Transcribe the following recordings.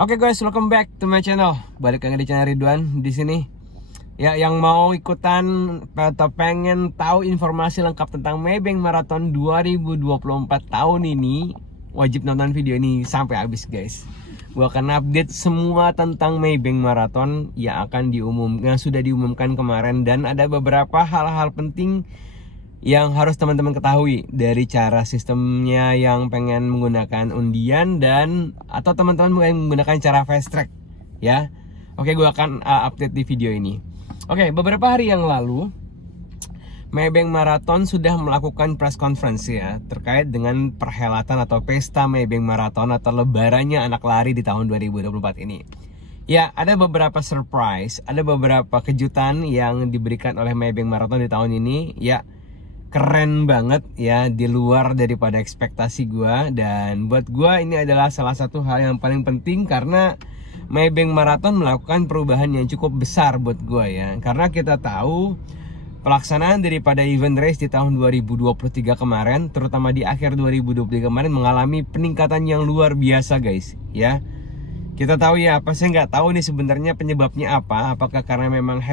Oke guys, welcome back to my channel. Balik lagi di channel Ridwan di sini. Ya, yang mau ikutan atau pengen tahu informasi lengkap tentang Maybank Marathon 2024 tahun ini, wajib nonton video ini sampai habis guys. Gua akan update semua tentang Maybank Marathon yang sudah diumumkan kemarin, dan ada beberapa hal-hal penting yang harus teman-teman ketahui dari cara sistemnya yang pengen menggunakan undian dan atau teman-teman menggunakan cara fast track ya. Oke, gue akan update di video ini. Oke, beberapa hari yang lalu Maybank Marathon sudah melakukan press conference ya terkait dengan perhelatan atau pesta Maybank Marathon atau lebarannya anak lari di tahun 2024 ini. Ya, ada beberapa surprise, ada beberapa kejutan yang diberikan oleh Maybank Marathon di tahun ini. Ya, keren banget ya, di luar daripada ekspektasi gua, dan buat gua ini adalah salah satu hal yang paling penting karena Maybank Marathon melakukan perubahan yang cukup besar buat gua ya. Karena kita tahu pelaksanaan daripada event race di tahun 2023 kemarin, terutama di akhir 2023 kemarin, mengalami peningkatan yang luar biasa guys ya. Kita tahu ya, apa saya nggak tahu nih sebenarnya penyebabnya apa. Apakah karena memang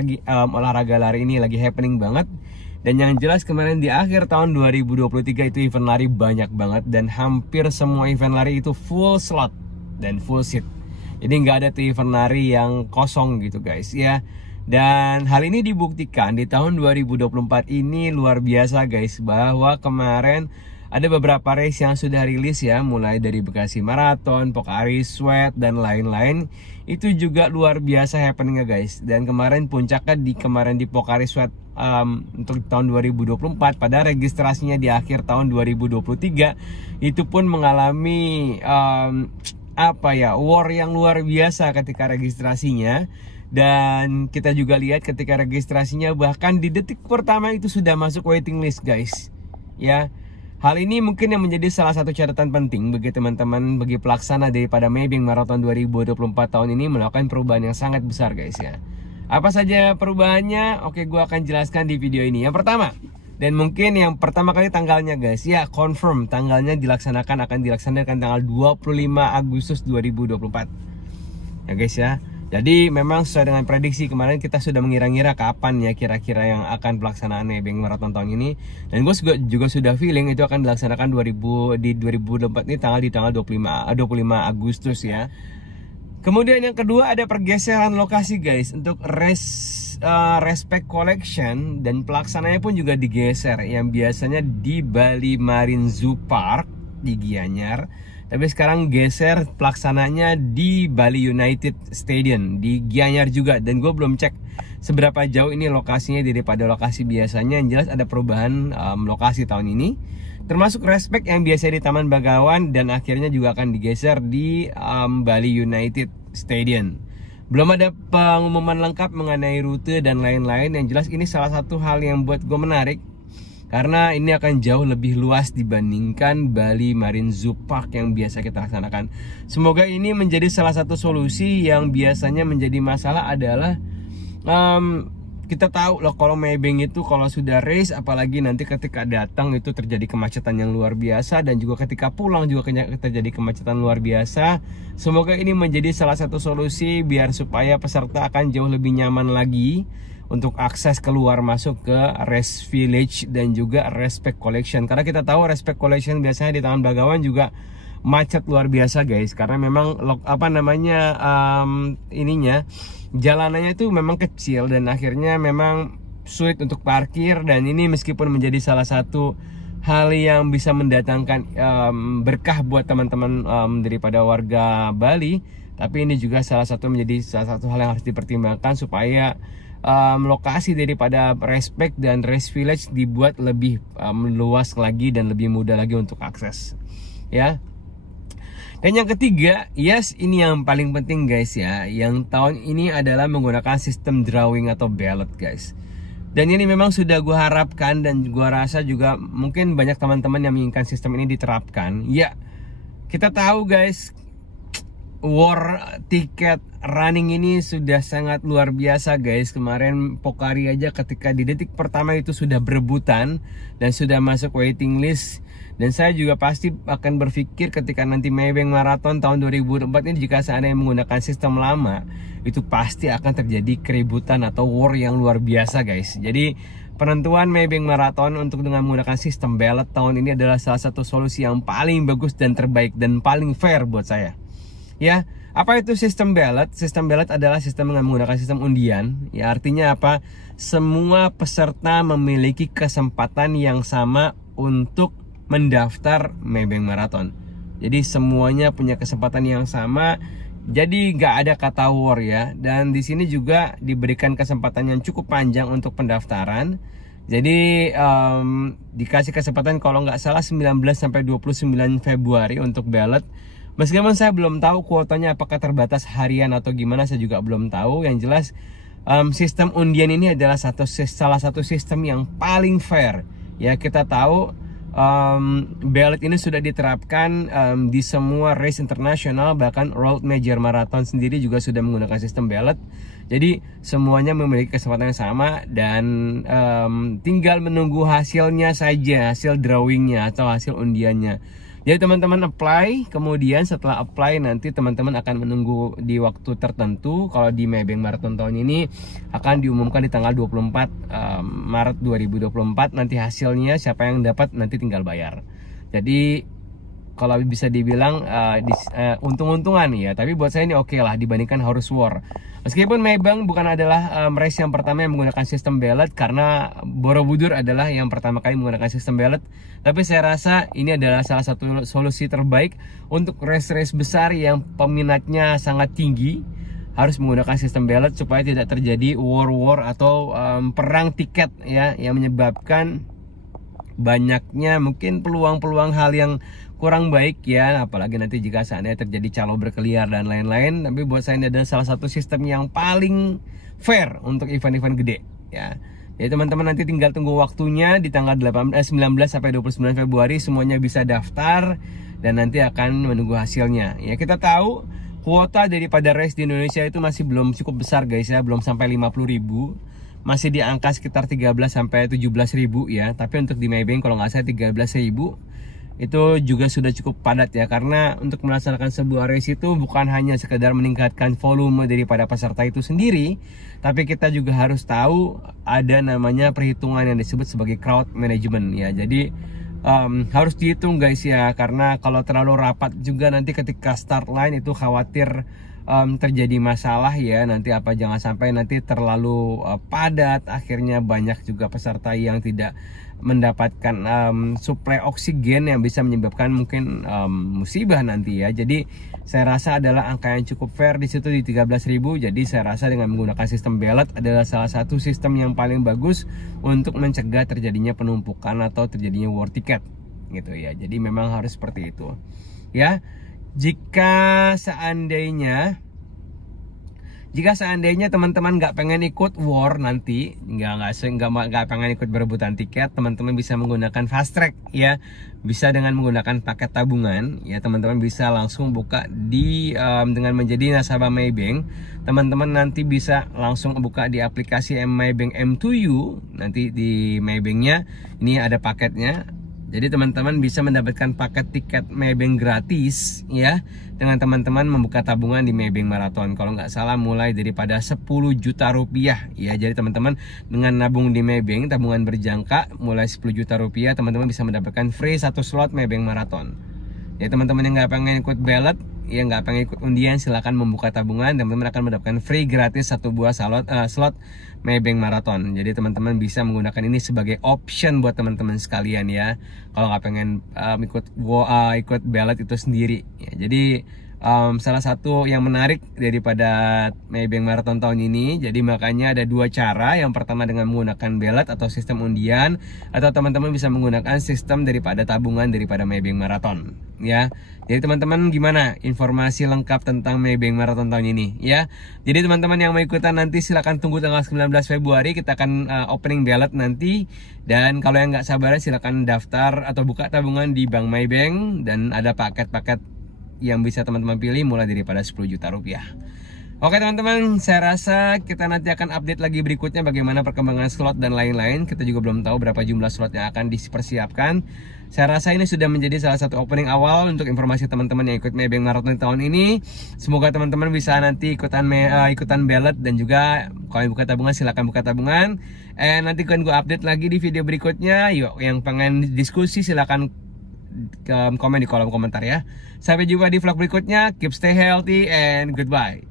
olahraga lari ini lagi happening banget. Dan yang jelas kemarin di akhir tahun 2023 itu event lari banyak banget, dan hampir semua event lari itu full slot dan full seat. Jadi nggak ada tuh event lari yang kosong gitu guys ya. Dan hal ini dibuktikan di tahun 2024 ini luar biasa guys, bahwa kemarin ada beberapa race yang sudah rilis ya, mulai dari Bekasi Marathon, Pocari Sweat, dan lain-lain. Itu juga luar biasa happeningnya guys. Dan kemarin puncaknya di Pocari Sweat untuk tahun 2024, pada registrasinya di akhir tahun 2023 itu pun mengalami war yang luar biasa ketika registrasinya. Dan kita juga lihat ketika registrasinya bahkan di detik pertama itu sudah masuk waiting list guys ya. Hal ini mungkin yang menjadi salah satu catatan penting bagi teman-teman, bagi pelaksana daripada Maybank Marathon 2024 tahun ini, melakukan perubahan yang sangat besar guys ya. Apa saja perubahannya? Oke, gue akan jelaskan di video ini. Yang pertama, dan mungkin yang pertama kali tanggalnya guys ya, confirm tanggalnya akan dilaksanakan tanggal 25 Agustus 2024 ya guys ya. Jadi memang sesuai dengan prediksi kemarin, kita sudah mengira-ngira kapan ya kira-kira yang akan pelaksanaan Maybank Marathon tahun ini. Dan gue juga sudah feeling itu akan dilaksanakan 2024 ini di tanggal 25 Agustus ya. Kemudian yang kedua, ada pergeseran lokasi guys untuk Respect Collection, dan pelaksananya pun juga digeser, yang biasanya di Bali Marine Zoo Park di Gianyar, tapi sekarang geser pelaksananya di Bali United Stadium di Gianyar juga. Dan gue belum cek seberapa jauh ini lokasinya daripada lokasi biasanya. Yang jelas ada perubahan lokasi tahun ini, termasuk Respect yang biasa di Taman Bagawan, dan akhirnya juga akan digeser di Bali United Stadium. Belum ada pengumuman lengkap mengenai rute dan lain-lain. Yang jelas ini salah satu hal yang buat gue menarik, karena ini akan jauh lebih luas dibandingkan Bali Marine Zoo Park yang biasa kita laksanakan. Semoga ini menjadi salah satu solusi. Yang biasanya menjadi masalah adalah kita tahu loh, kalau Maybank itu kalau sudah race, apalagi nanti ketika datang itu terjadi kemacetan yang luar biasa, dan juga ketika pulang juga terjadi kemacetan luar biasa. Semoga ini menjadi salah satu solusi biar supaya peserta akan jauh lebih nyaman lagi untuk akses keluar masuk ke Rest Village dan juga Respect Collection. Karena kita tahu Respect Collection biasanya di Taman Bagawan juga macet luar biasa guys, karena memang jalanannya itu memang kecil, dan akhirnya memang sulit untuk parkir. Dan ini meskipun menjadi salah satu hal yang bisa mendatangkan berkah buat teman-teman daripada warga Bali, tapi ini juga menjadi salah satu hal yang harus dipertimbangkan supaya lokasi daripada Respect dan Rest Village dibuat lebih luas lagi dan lebih mudah lagi untuk akses ya. Dan yang ketiga, ini yang paling penting guys ya, yang tahun ini adalah menggunakan sistem drawing atau ballot guys. Dan ini memang sudah gue harapkan, dan gue rasa juga mungkin banyak teman-teman yang menginginkan sistem ini diterapkan ya. Kita tahu guys, war tiket running ini sudah sangat luar biasa guys. Kemarin Pocari aja ketika di detik pertama itu sudah berebutan dan sudah masuk waiting list. Dan saya juga pasti akan berpikir ketika nanti Maybank Marathon tahun 2024 ini, jika seandainya menggunakan sistem lama, itu pasti akan terjadi keributan atau war yang luar biasa guys. Jadi penentuan Maybank Marathon untuk dengan menggunakan sistem ballot tahun ini adalah salah satu solusi yang paling bagus dan terbaik dan paling fair buat saya. Ya, apa itu sistem ballot? Sistem ballot adalah sistem dengan menggunakan sistem undian. Ya, artinya apa? Semua peserta memiliki kesempatan yang sama untuk mendaftar Maybank Marathon. Jadi semuanya punya kesempatan yang sama. Jadi nggak ada kata war ya. Dan di sini juga diberikan kesempatan yang cukup panjang untuk pendaftaran. Jadi dikasih kesempatan kalau nggak salah 19 sampai 29 Februari untuk ballot. Meskipun saya belum tahu kuotanya apakah terbatas harian atau gimana, saya juga belum tahu. Yang jelas sistem undian ini adalah salah satu sistem yang paling fair. Ya, kita tahu ballot ini sudah diterapkan di semua race internasional, bahkan World Major Marathon sendiri juga sudah menggunakan sistem ballot. Jadi semuanya memiliki kesempatan yang sama dan tinggal menunggu hasilnya saja, hasil drawingnya atau hasil undiannya. Jadi teman-teman apply, kemudian setelah apply nanti teman-teman akan menunggu di waktu tertentu. Kalau di Maybank Marathon tahun ini akan diumumkan di tanggal 24 Maret 2024. Nanti hasilnya siapa yang dapat nanti tinggal bayar. Jadi kalau bisa dibilang untung-untungan ya. Tapi buat saya ini oke lah dibandingkan harus war. Meskipun Maybank bukan adalah race yang pertama yang menggunakan sistem ballot, karena Borobudur adalah yang pertama kali menggunakan sistem ballot. Tapi saya rasa ini adalah salah satu solusi terbaik untuk race-race besar yang peminatnya sangat tinggi. Harus menggunakan sistem ballot supaya tidak terjadi war atau perang tiket ya, yang menyebabkan banyaknya mungkin peluang-peluang hal yang kurang baik ya, apalagi nanti jika seandainya terjadi calo berkeliar dan lain-lain. Tapi buat saya ini adalah salah satu sistem yang paling fair untuk event-event gede ya. Jadi teman-teman nanti tinggal tunggu waktunya di tanggal 19 sampai 29 Februari semuanya bisa daftar dan nanti akan menunggu hasilnya. Ya, kita tahu kuota daripada race di Indonesia itu masih belum cukup besar guys ya, belum sampai 50.000. Masih di angka sekitar 13 sampai 17.000 ya. Tapi untuk di Maybank kalau nggak salah 13.000 itu juga sudah cukup padat ya, karena untuk melaksanakan sebuah race itu bukan hanya sekedar meningkatkan volume daripada peserta itu sendiri, tapi kita juga harus tahu ada namanya perhitungan yang disebut sebagai crowd management ya. Jadi harus dihitung guys ya, karena kalau terlalu rapat juga nanti ketika start line itu khawatir terjadi masalah ya. Nanti jangan sampai nanti terlalu padat, akhirnya banyak juga peserta yang tidak mendapatkan suplai oksigen yang bisa menyebabkan mungkin musibah nanti ya. Jadi saya rasa adalah angka yang cukup fair di situ di 13.000. Jadi saya rasa dengan menggunakan sistem ballot adalah salah satu sistem yang paling bagus untuk mencegah terjadinya penumpukan atau terjadinya war ticket gitu ya. Jadi memang harus seperti itu ya. Jika seandainya teman-teman nggak pengen ikut war nanti, nggak pengen ikut berebutan tiket, teman-teman bisa menggunakan fast track ya. Bisa dengan menggunakan paket tabungan ya, teman-teman bisa langsung buka dengan menjadi nasabah Maybank. Teman-teman nanti bisa langsung buka di aplikasi Maybank M2U. Nanti di Maybanknya ini ada paketnya. Jadi teman-teman bisa mendapatkan paket tiket Maybank gratis ya, dengan teman-teman membuka tabungan di Maybank Marathon. Kalau nggak salah mulai daripada 10 juta rupiah ya. Jadi teman-teman dengan nabung di Maybank, tabungan berjangka mulai 10 juta rupiah, teman-teman bisa mendapatkan free 1 slot Maybank Marathon. Ya, teman-teman yang nggak pengen ikut ballot, yang nggak pengen ikut undian, silakan membuka tabungan. Teman-teman akan mendapatkan free gratis 1 buah slot Maybank Marathon. Jadi teman-teman bisa menggunakan ini sebagai option buat teman-teman sekalian ya, kalau nggak pengen ikut ballot itu sendiri ya. Jadi salah satu yang menarik daripada Maybank Marathon tahun ini, jadi makanya ada dua cara. Yang pertama dengan menggunakan ballot atau sistem undian, atau teman-teman bisa menggunakan sistem daripada tabungan daripada Maybank Marathon ya. Jadi teman-teman gimana informasi lengkap tentang Maybank Marathon tahun ini ya. Jadi teman-teman yang mau ikutan nanti silakan tunggu tanggal 19 Februari, kita akan opening ballot nanti. Dan kalau yang nggak sabaran silakan daftar atau buka tabungan di Bank Maybank, dan ada paket-paket yang bisa teman-teman pilih mulai daripada 10 juta rupiah. Oke teman-teman, saya rasa kita nanti akan update lagi berikutnya bagaimana perkembangan slot dan lain-lain. Kita juga belum tahu berapa jumlah slot yang akan dipersiapkan. Saya rasa ini sudah menjadi salah satu opening awal untuk informasi teman-teman yang ikut Maybank Marathon tahun ini. Semoga teman-teman bisa nanti ikutan ballot, dan juga kalau yang buka tabungan silakan buka tabungan. Nanti kan gue update lagi di video berikutnya. Yuk, yang pengen diskusi silakan komen di kolom komentar ya. Sampai jumpa di vlog berikutnya. Keep stay healthy and goodbye.